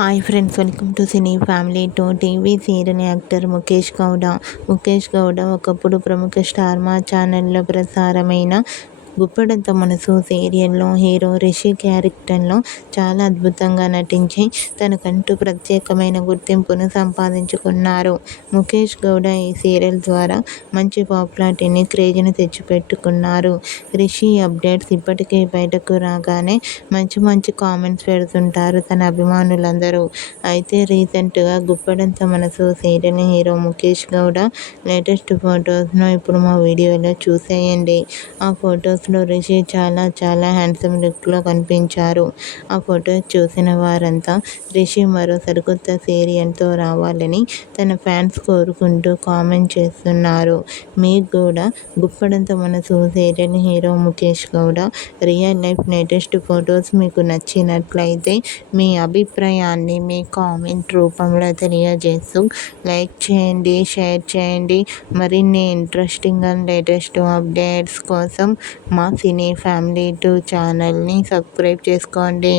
Hi friends, welcome to cine family two. TV serial actor Mukesh Gowda. ఒకప్పుడు ప్రముఖ star మా ఛానల్లో ప్రసారమైన గుప్పెడంత మనసు సీరియల్లో హీరో రిషి క్యారెక్టర్లో చాలా అద్భుతంగా నటించి తనకంటూ ప్రత్యేకమైన గుర్తింపును సంపాదించుకున్నారు ముఖేష్ గౌడ. ఈ సీరియల్ ద్వారా మంచి పాపులారిటీని, క్రేజ్ని తెచ్చిపెట్టుకున్నారు. రిషి అప్డేట్స్ ఇప్పటికే బయటకు రాగానే మంచి కామెంట్స్ పెడుతుంటారు తన అభిమానులందరూ. అయితే రీసెంట్గా Guppedantha Manasu serial hero Mukesh Gowda latest ఫొటోస్ను ఇప్పుడు మా వీడియోలో చూసేయండి. ఆ ఫొటోస్లో రిషి చాలా హ్యాండ్సమ్ లుక్లో కనిపించారు. ఆ ఫొటోస్ చూసిన వారంతా రిషి మరో సరికొత్త సీరియల్తో రావాలని తన ఫ్యాన్స్ కోరుకుంటూ కామెంట్ చేస్తున్నారు. మీకు కూడా Guppedantha Manasu serial hero Mukesh Gowda real life latest photos మీకు నచ్చినట్లయితే మీ అభిప్రాయాన్ని మీ కామెంట్ రూపంలో తెలియజేస్తూ లైక్ చేయండి, షేర్ చేయండి. మరిన్ని ఇంట్రెస్టింగ్ అండ్ లేటెస్ట్ అప్డేట్స్ కోసం మా సినీ ఫ్యామిలీ 2 ఛానల్ని సబ్స్క్రైబ్ చేసుకోండి.